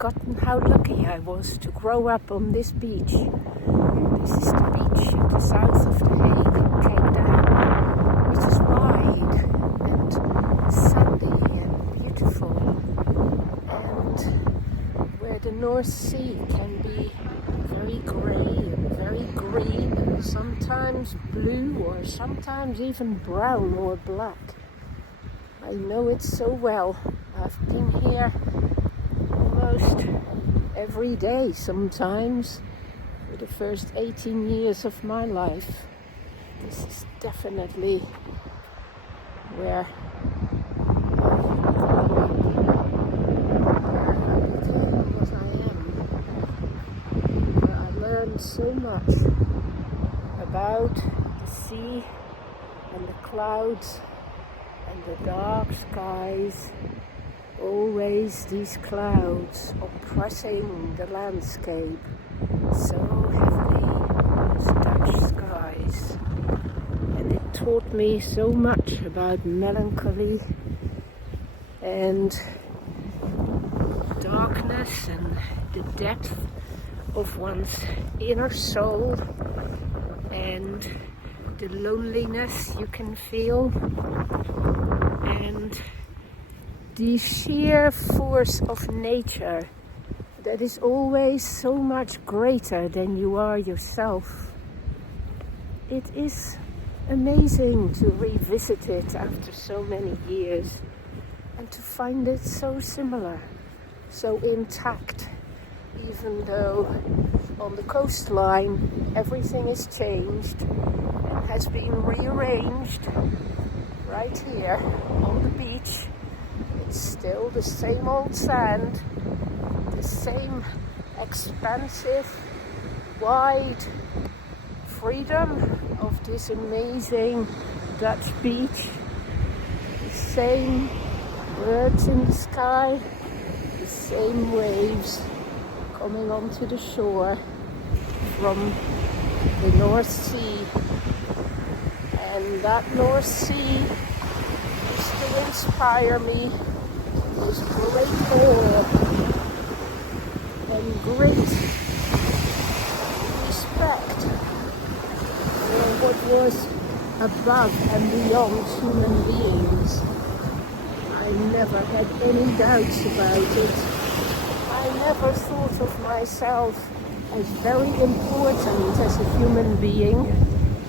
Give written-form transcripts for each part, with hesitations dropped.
forgotten how lucky I was to grow up on this beach. This is the beach at the south of the Hague in Cape Town, which is wide and sandy and beautiful, and where the North Sea can be very grey and very green and sometimes blue or sometimes even brown or black. I know it so well. I've been here almost every day sometimes for the first 18 years of my life. This is definitely where I became what I am. Where I learned so much about the sea and the clouds and the dark skies. Always these clouds oppressing the landscape so heavily as Dutch skies. And it taught me so much about melancholy and darkness and the depth of one's inner soul and the loneliness you can feel and the sheer force of nature that is always so much greater than you are yourself. It is amazing to revisit it after so many years and to find it so similar, so intact, even though on the coastline everything is changed and has been rearranged. Right here on the beach, it's still the same old sand, the same expansive, wide freedom of this amazing Dutch beach, the same birds in the sky, the same waves coming onto the shore from the North Sea. And that North Sea used to inspire me, this great awe and great respect for what was above and beyond human beings. I never had any doubts about it. I never thought of myself as very important as a human being.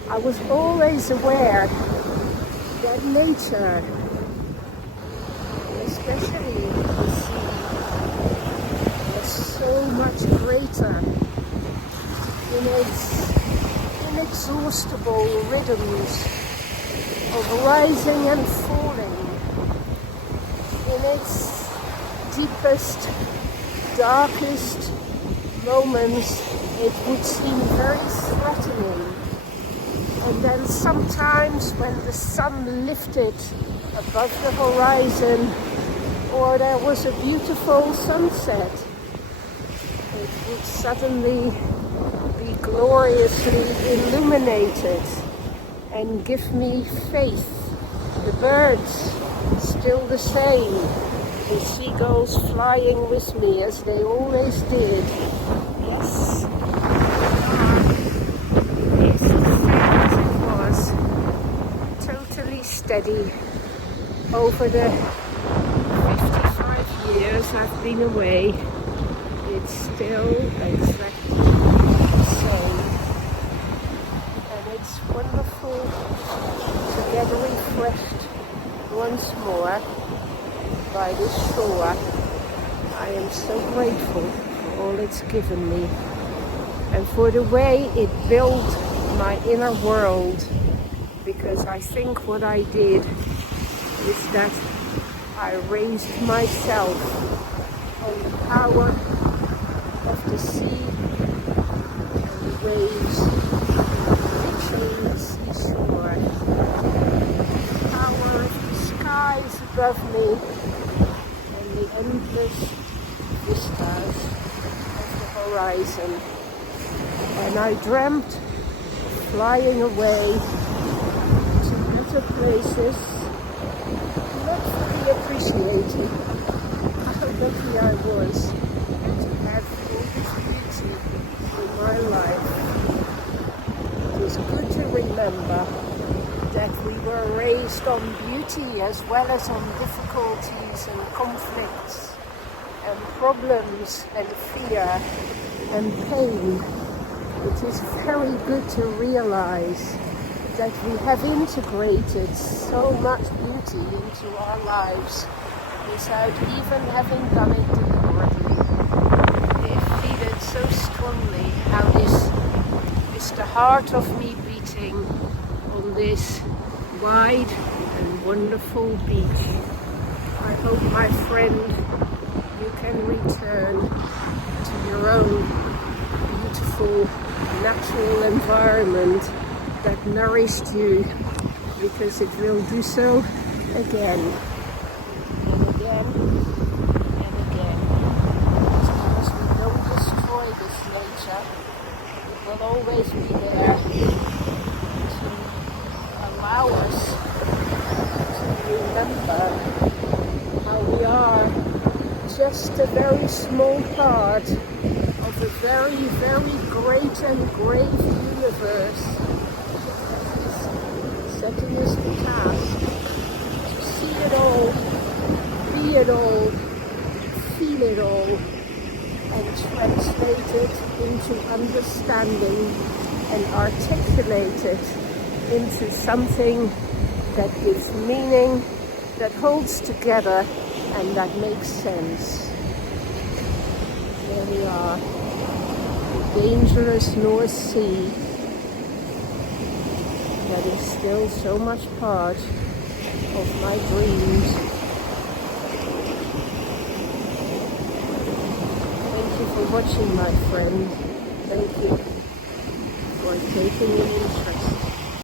I was always aware that nature, especially the sea, was so much greater in its inexhaustible rhythms of rising and falling, in its deepest, darkest moments. It would seem very threatening. And then sometimes when the sun lifted above the horizon or there was a beautiful sunset, it would suddenly be gloriously illuminated and give me faith. The birds still the same, the seagulls flying with me as they always did. Yes. Steady over the 55 years I've been away. It's still exactly the same, and it's wonderful to get refreshed once more by this shore. I am so grateful for all it's given me and for the way it built my inner world. Because I think what I did is that I raised myself on the power of the sea and the waves reaching the seashore, the power of the skies above me and the endless vistas of the horizon. And I dreamt of flying away to places, not fully appreciating how lucky I was have all this beauty in my life. It is good to remember that we were raised on beauty as well as on difficulties and conflicts and problems and fear and pain. It is very good to realize that we have integrated so much beauty into our lives without even having done it deliberately. I feel it so strongly how this is the heart of me beating on this wide and wonderful beach. I hope, my friend, you can return to your own beautiful natural environment that nourished you, because it will do so again and again and again. As long as we don't destroy this nature, it will always be there to allow us to remember how we are just a very small part of a very, very great and grave universe that is setting us the task to see it all, be it all, feel it all, and translate it into understanding and articulate it into something that gives meaning, that holds together, and that makes sense. There we are, the dangerous North Sea that is still so much part of my dreams. Thank you for watching, my friend. Thank you for taking an interest.